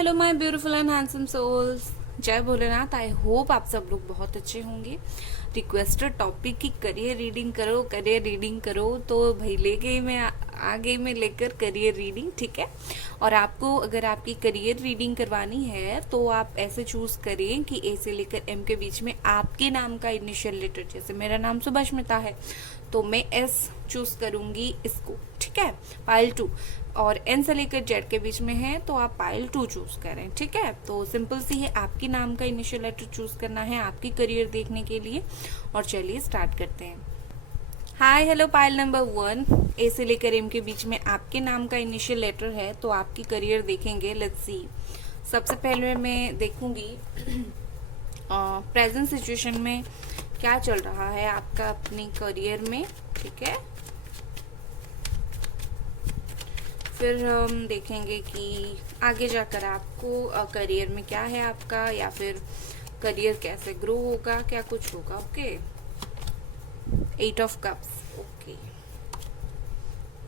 Hello my beautiful and handsome souls. जय Bholenath. I hope आप सब लोग बहुत अच्छे होंगे। रिक्वेस्टेड टॉपिक की करियर रीडिंग करो, करियर रीडिंग करो, तो भाई ले गई मैं आ गई मैं लेकर करियर रीडिंग। ठीक है। और आपको अगर आपकी करियर रीडिंग करवानी है तो आप ऐसे चूज करें कि ए से लेकर एम के बीच में आपके नाम का इनिशियल लेटर, जैसे मेरा नाम सुभाष्मिता है तो मैं एस चूज करूंगी इसको। ठीक है। पाइल 2। और एन से लेकर जेड के बीच में है तो आप पाइल 2 चूज करें। ठीक है। तो सिंपल सी है, आपकी नाम का इनिशियल लेटर चूज करना है आपकी करियर देखने के लिए। और चलिए स्टार्ट करते हैं। Hi hello pile number 1। ए से लेकर एम के बीच में आपके नाम का इनिशियल लेटर है तो आपकी करियर देखेंगे। Let's see. सबसे पहले मैं देखूंगी प्रेजेंट सिचुएशन में क्या चल रहा है आपका अपनी करियर में। ठीक है। फिर हम देखेंगे कि आगे जाकर आपको करियर में क्या है आपका, या फिर करियर कैसे ग्रो होगा, क्या कुछ होगा। Okay. 8 of cups. Okay.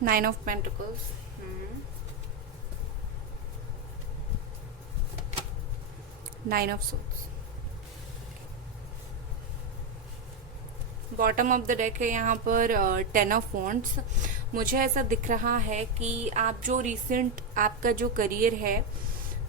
9 of pentacles. 9 of swords. Bottom of the deck है यहाँ पर 10 ऑफ वॉन्ड्स। मुझे ऐसा दिख रहा है कि आप जो रिसेंट आपका जो करियर है,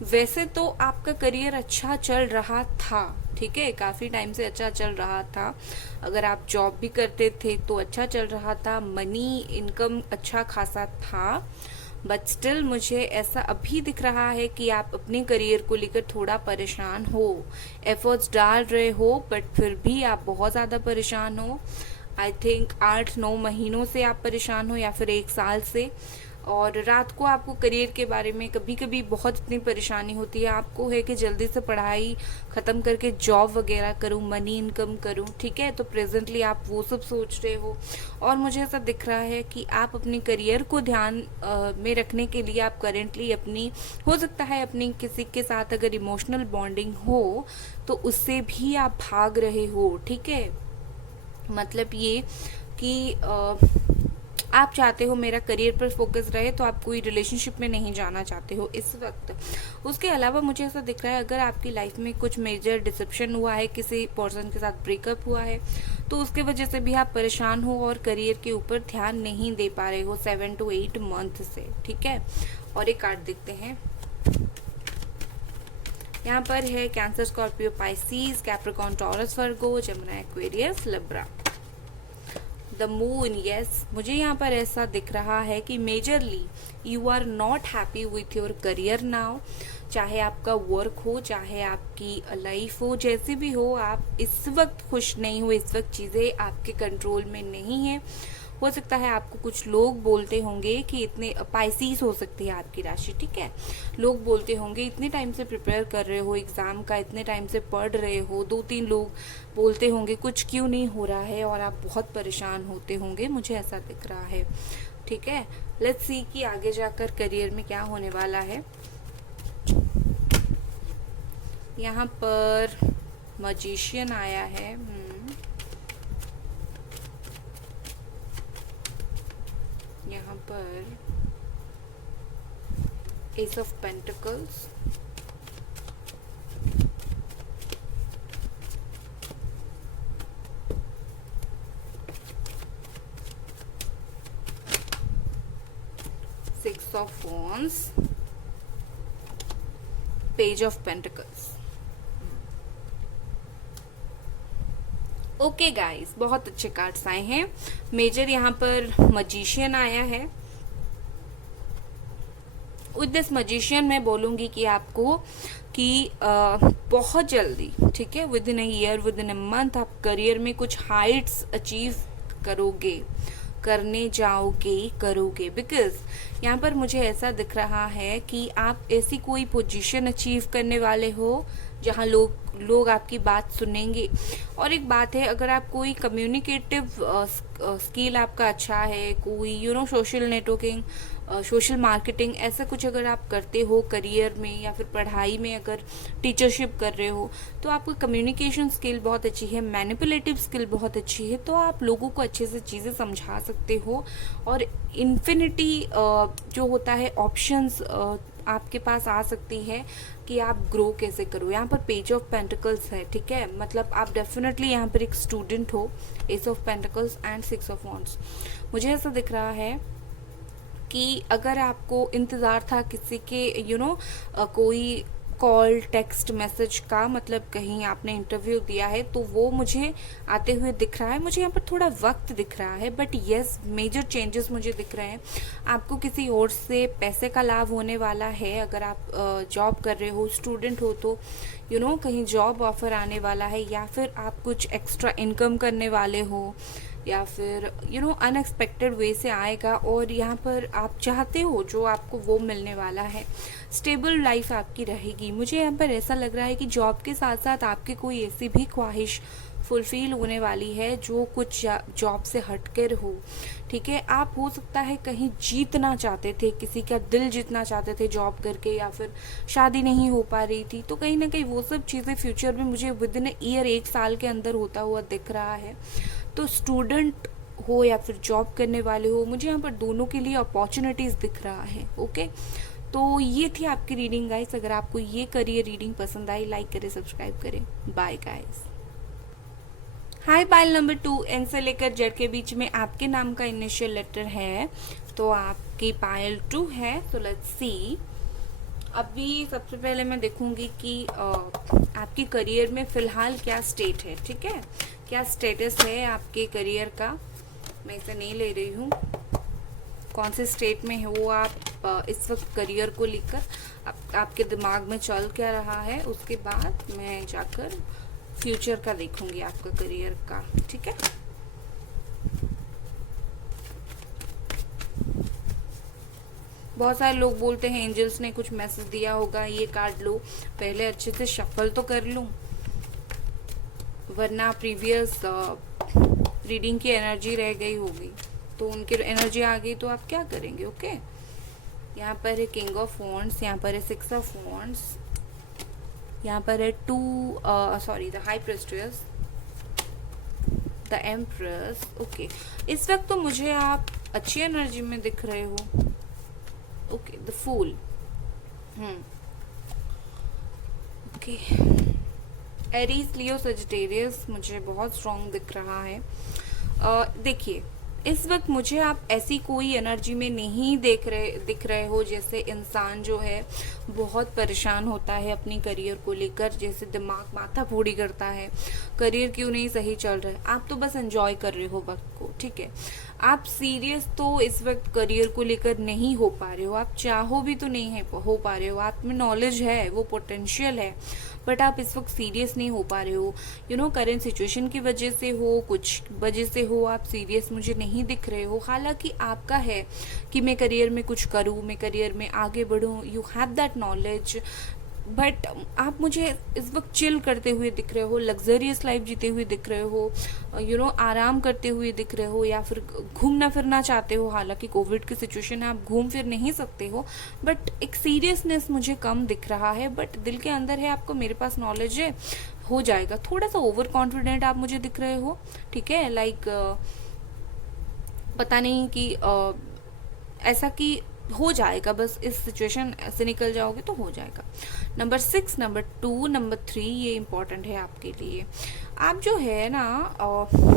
वैसे तो आपका करियर अच्छा चल रहा था। ठीक है। काफी टाइम से अच्छा चल रहा था। अगर आप जॉब भी करते थे तो अच्छा चल रहा था, मनी इनकम अच्छा खासा था। बट स्टिल मुझे ऐसा अभी दिख रहा है कि आप अपने करियर को लेकर थोड़ा परेशान हो। एफर्ट्स डाल रहे हो बट फिर भी आप बहुत ज़्यादा परेशान हो। आई थिंक 8-9 महीनों से आप परेशान हो, या फिर 1 साल से। और रात को आपको करियर के बारे में कभी कभी बहुत इतनी परेशानी होती है, आपको है कि जल्दी से पढ़ाई ख़त्म करके जॉब वगैरह करूँ, मनी इनकम करूँ। ठीक है। तो प्रेजेंटली आप वो सब सोच रहे हो। और मुझे ऐसा दिख रहा है कि आप अपने करियर को ध्यान में रखने के लिए आप करेंटली अपनी, हो सकता है अपनी किसी के साथ अगर इमोशनल बॉन्डिंग हो तो उससे भी आप भाग रहे हो। ठीक है। मतलब ये कि आप चाहते हो मेरा करियर पर फोकस रहे, तो आप कोई रिलेशनशिप में नहीं जाना चाहते हो इस वक्त। उसके अलावा मुझे ऐसा दिख रहा है, अगर आपकी लाइफ में कुछ मेजर डिसेप्शन हुआ है, किसी पर्सन के साथ ब्रेकअप हुआ है, तो उसके वजह से भी आप परेशान हो और करियर के ऊपर ध्यान नहीं दे पा रहे हो 7 to 8 मंथ से। ठीक है। और एक कार्ड देखते हैं। यहाँ पर है Cancer, Scorpio, Pisces, Capricorn, Taurus, Virgo, Jamuna, Aquarius, Libra. The moon. Yes, मुझे यहाँ पर ऐसा दिख रहा है कि majorly you are not happy with your career now. चाहे आपका वर्क हो, चाहे आपकी लाइफ हो, जैसे भी हो, आप इस वक्त खुश नहीं हो। इस वक्त चीज़ें आपके कंट्रोल में नहीं है। हो सकता है आपको कुछ लोग बोलते होंगे कि इतने, पाइसीस हो सकती है आपकी राशि। ठीक है। लोग बोलते होंगे इतने टाइम से प्रिपेयर कर रहे हो एग्जाम का, इतने टाइम से पढ़ रहे हो, 2-3 लोग बोलते होंगे कुछ क्यों नहीं हो रहा है, और आप बहुत परेशान होते होंगे। मुझे ऐसा दिख रहा है। ठीक है। लेट्स सी कि आगे जाकर करियर में क्या होने वाला है। यहाँ पर मजिशियन आया है। यहाँ पर S of pentacles, six of wands, page of pentacles. Okay guys, बहुत अच्छे कार्ड्स आए हैं। मेजर यहाँ पर मजिशियन आया है। विद दिस मजिशियन मैं बोलूंगी कि आपको कि बहुत जल्दी, ठीक है, with in a year, with in a month आप करियर में कुछ हाइट्स अचीव करोगे, करने जाओगे, करोगे। बिकॉज यहाँ पर मुझे ऐसा दिख रहा है कि आप ऐसी कोई पोजीशन अचीव करने वाले हो जहाँ लोग आपकी बात सुनेंगे। और एक बात है, अगर आप कोई कम्युनिकेटिव स्किल आपका अच्छा है, कोई सोशल नेटवर्किंग, सोशल मार्केटिंग, ऐसा कुछ अगर आप करते हो करियर में, या फिर पढ़ाई में अगर टीचरशिप कर रहे हो, तो आपकी कम्युनिकेशन स्किल बहुत अच्छी है, मैनिपुलेटिव स्किल बहुत अच्छी है, तो आप लोगों को अच्छे से चीज़ें समझा सकते हो। और इन्फिनिटी जो होता है ऑप्शंस, आपके पास आ सकती है कि आप ग्रो कैसे करो। यहाँ पर पेज ऑफ पेंटिकल्स है, ठीक है, मतलब आप डेफिनेटली यहाँ पर एक स्टूडेंट हो। S of pentacles and 6 of wands, मुझे ऐसा दिख रहा है कि अगर आपको इंतज़ार था किसी के कोई कॉल टेक्स्ट मैसेज का, मतलब कहीं आपने इंटरव्यू दिया है, तो वो मुझे आते हुए दिख रहा है। मुझे यहाँ पर थोड़ा वक्त दिख रहा है, बट यस मेजर चेंजेस मुझे दिख रहे हैं। आपको किसी और से पैसे का लाभ होने वाला है। अगर आप जॉब कर रहे हो, स्टूडेंट हो, तो कहीं जॉब ऑफर आने वाला है, या फिर आप कुछ एक्स्ट्रा इनकम करने वाले हो, या फिर अनएक्सपेक्टेड वे से आएगा और यहाँ पर आप चाहते हो जो आपको वो मिलने वाला है। स्टेबल लाइफ आपकी रहेगी। मुझे यहाँ पर ऐसा लग रहा है कि जॉब के साथ साथ आपकी कोई ऐसी भी ख्वाहिश फुलफिल होने वाली है जो कुछ जॉब से हटकर हो, ठीक है। आप हो सकता है कहीं जीतना चाहते थे, किसी का दिल जीतना चाहते थे जॉब करके, या फिर शादी नहीं हो पा रही थी, तो कहीं ना कहीं वो सब चीज़ें फ्यूचर में मुझे विद इन ईयर 1 साल के अंदर होता हुआ दिख रहा है। तो स्टूडेंट हो या फिर जॉब करने वाले हो, मुझे यहाँ पर दोनों के लिए अपॉर्चुनिटीज़ दिख रहा है। ओके, तो ये थी आपकी रीडिंग गाइस। अगर आपको ये करियर रीडिंग पसंद आई, लाइक करें, सब्सक्राइब करें। Bye guys. Hi, pile number 2, N से लेकर जेड के बीच में आपके नाम का इनिशियल लेटर है, तो आपकी पाइल 2 है। तो लेट्स सी। अभी सबसे पहले मैं देखूंगी कि आपकी करियर में फिलहाल क्या स्टेट है, ठीक है, क्या स्टेटस है आपके करियर का। मैं इसे नहीं ले रही हूँ, कौन से स्टेट में है वो आप इस वक्त करियर को लेकर आपके दिमाग में चल क्या रहा है, उसके बाद मैं जाकर फ्यूचर का देखूंगी आपका करियर का, ठीक है। बहुत सारे लोग बोलते हैं एंजल्स ने कुछ मैसेज दिया होगा, ये कार्ड लो, पहले अच्छे से शफल तो कर लूं, वरना प्रीवियस रीडिंग की एनर्जी रह गई होगी, तो उनकी एनर्जी आ गई तो आप क्या करेंगे। ओके, यहाँ पर है किंग ऑफ वॉन्ड्स, यहाँ पर है 6 ऑफ वॉन्ड्स, यहाँ पर है the high priestess, the empress. Okay, इस वक्त तो मुझे आप अच्छी एनर्जी में दिख रहे हो। Okay, the fool. Okay, Aries, Leo, Sagittarius मुझे बहुत स्ट्रॉन्ग दिख रहा है। देखिए, इस वक्त मुझे आप ऐसी कोई एनर्जी में नहीं दिख रहे हो जैसे इंसान जो है बहुत परेशान होता है अपनी करियर को लेकर, जैसे दिमाग माथा फोड़ी करता है, करियर क्यों नहीं सही चल रहा है। आप तो बस एंजॉय कर रहे हो वक्त को, ठीक है। आप सीरियस तो इस वक्त करियर को लेकर नहीं हो पा रहे हो, आप चाहो भी तो नहीं हो पा रहे हो। आप में नॉलेज है, वो पोटेंशियल है, बट आप इस वक्त सीरियस नहीं हो पा रहे हो। करेंट सिचुएशन की वजह से हो, कुछ वजह से हो, आप सीरियस मुझे नहीं दिख रहे हो। हालांकि आपका है कि मैं करियर में कुछ करूँ, मैं करियर में आगे बढ़ूँ, you have that knowledge, but आप मुझे इस वक्त चिल करते हुए दिख रहे हो, लग्जरियस लाइफ जीते हुए दिख रहे हो, आराम करते हुए दिख रहे हो, या फिर घूमना फिरना चाहते हो। हालांकि कोविड की सिचुएशन है, आप घूम फिर नहीं सकते हो, बट एक सीरियसनेस मुझे कम दिख रहा है। बट दिल के अंदर है आपको, मेरे पास नॉलेज है, हो जाएगा। थोड़ा सा ओवर कॉन्फिडेंट आप मुझे दिख रहे हो, ठीक है, लाइक पता नहीं कि ऐसा कि हो जाएगा, बस इस सिचुएशन से निकल जाओगे तो हो जाएगा। नंबर 6, नंबर 2, नंबर 3 ये इम्पोर्टेंट है आपके लिए। आप जो है ना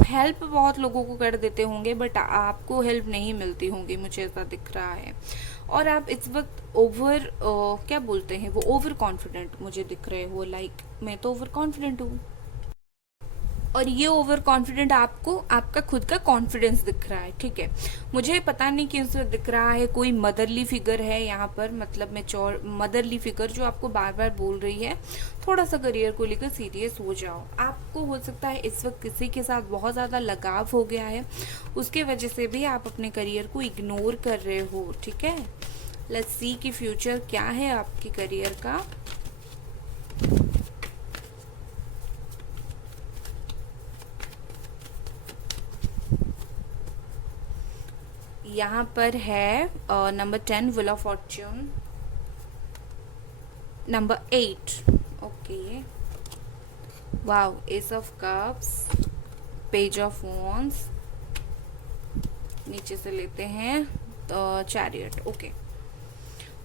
हेल्प बहुत लोगों को कर देते होंगे, बट आपको हेल्प नहीं मिलती होंगी, मुझे ऐसा दिख रहा है। और आप इस वक्त क्या बोलते हैं वो, ओवर कॉन्फिडेंट मुझे दिख रहे हो, लाइक मैं तो ओवर कॉन्फिडेंट हूँ, और ये ओवर कॉन्फिडेंट आपको आपका खुद का कॉन्फिडेंस दिख रहा है, ठीक है। मुझे पता नहीं क्यों से दिख रहा है कोई मदरली फिगर है यहाँ पर, मतलब मैच्योर मदरली फिगर जो आपको बार बार बोल रही है थोड़ा सा करियर को लेकर सीरियस हो जाओ। आपको हो सकता है इस वक्त किसी के साथ बहुत ज़्यादा लगाव हो गया है, उसके वजह से भी आप अपने करियर को इग्नोर कर रहे हो, ठीक है। लेट्स सी कि फ्यूचर क्या है आपकी करियर का। यहाँ पर है number 10 wheel of Fortune, number 8 okay, wow, S of cups, page of wands, नीचे से लेते हैं chariot. Okay,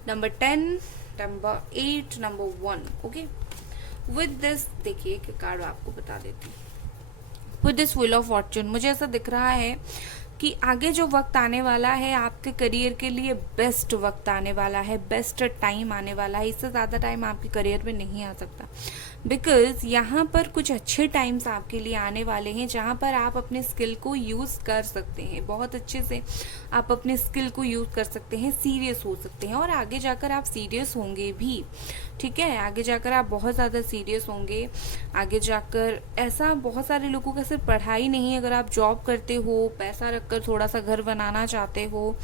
number 10, number 8, number 1। Okay, with this देखिए कि कार्ड आपको बता देती हूँ। With this wheel of Fortune मुझे ऐसा दिख रहा है कि आगे जो वक्त आने वाला है आपके करियर के लिए बेस्ट वक्त आने वाला है, बेस्ट टाइम आने वाला है। इससे ज़्यादा टाइम आपके करियर में नहीं आ सकता, बिकॉज यहाँ पर कुछ अच्छे टाइम्स आपके लिए आने वाले हैं जहाँ पर आप अपने स्किल को यूज़ कर सकते हैं, बहुत अच्छे से आप अपने स्किल को यूज़ कर सकते हैं, सीरियस हो सकते हैं और आगे जाकर आप सीरियस होंगे भी। ठीक है, आगे जाकर आप बहुत ज़्यादा सीरियस होंगे। आगे जाकर ऐसा बहुत सारे लोगों का सिर्फ पढ़ाई नहीं, अगर आप जॉब करते हो, पैसा रखकर थोड़ा सा घर बनाना चाहते हो,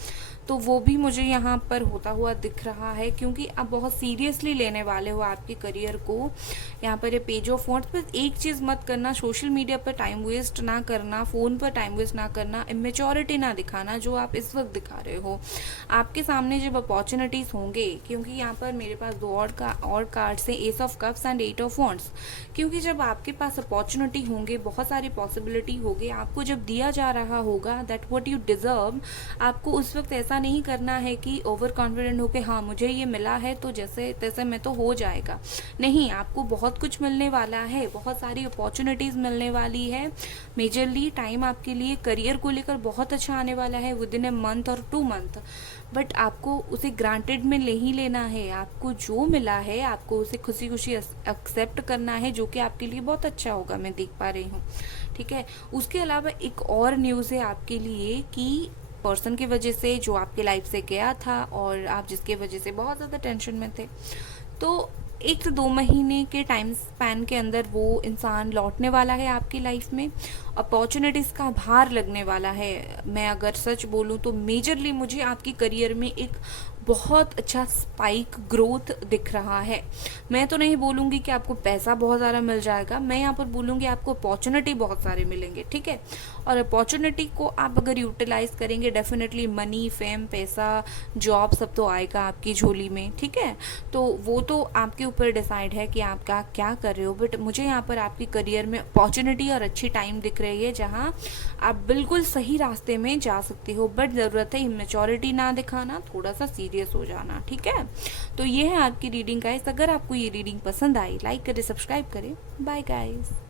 तो वो भी मुझे यहाँ पर होता हुआ दिख रहा है, क्योंकि आप बहुत सीरियसली लेने वाले हो आपके करियर को। यहाँ पर ये पेज ऑफ वॉन्ड्स, बस एक चीज़ मत करना, सोशल मीडिया पर टाइम वेस्ट ना करना, फ़ोन पर टाइम वेस्ट ना करना, इमेच्योरिटी ना दिखाना जो आप इस वक्त दिखा रहे हो। आपके सामने जब अपॉर्चुनिटीज़ होंगे, क्योंकि यहाँ पर मेरे पास दो और कार्ड्स हैं, ace of cups and eight of wands, क्योंकि जब आपके पास अपॉर्चुनिटी होंगे, बहुत सारी पॉसिबिलिटी होगी, आपको जब दिया जा रहा होगा दैट व्हाट यू डिजर्व, आपको उस वक्त ऐसा नहीं करना है कि ओवर कॉन्फिडेंट होके हाँ मुझे ये मिला है तो जैसे तैसे मैं तो हो जाएगा। नहीं, आपको बहुत कुछ मिलने वाला है, बहुत सारी अपॉर्चुनिटीज़ मिलने वाली है। मेजरली टाइम आपके लिए करियर को लेकर बहुत अच्छा आने वाला है विद इन ए मंथ और 2 मंथ, बट आपको उसे ग्रांटेड में ले ही लेना है। आपको जो मिला है आपको उसे खुशी खुशी एक्सेप्ट करना है, जो कि आपके लिए बहुत अच्छा होगा, मैं देख पा रही हूँ। ठीक है, उसके अलावा एक और न्यूज़ है आपके लिए कि पर्सन की वजह से जो आपके लाइफ से गया था और आप जिसके वजह से बहुत ज़्यादा टेंशन में थे, तो 1 से 2 महीने के टाइम स्पैन के अंदर वो इंसान लौटने वाला है आपकी लाइफ में। अपॉर्चुनिटीज़ का भार लगने वाला है। मैं अगर सच बोलूँ तो मेजरली मुझे आपकी करियर में एक बहुत अच्छा स्पाइक ग्रोथ दिख रहा है। मैं तो नहीं बोलूँगी कि आपको पैसा बहुत ज़्यादा मिल जाएगा, मैं यहाँ पर बोलूँगी आपको अपॉर्चुनिटी बहुत सारे मिलेंगे। ठीक है, और अपॉर्चुनिटी को आप अगर यूटिलाइज करेंगे, डेफिनेटली मनी, फेम, पैसा, जॉब सब तो आएगा आपकी झोली में। ठीक है, तो वो तो आपके ऊपर डिसाइड है कि आप क्या कर रहे हो, बट मुझे यहाँ पर आपकी करियर में अपॉर्चुनिटी और अच्छी टाइम दिख रही है जहाँ आप बिल्कुल सही रास्ते में जा सकते हो, बट ज़रूरत है इमेच्योरिटी ना दिखाना, थोड़ा सा सीरियस हो जाना। ठीक है, तो ये है आपकी रीडिंग गाइस। अगर आपको ये रीडिंग पसंद आई, लाइक करें, सब्सक्राइब करें। Bye guys.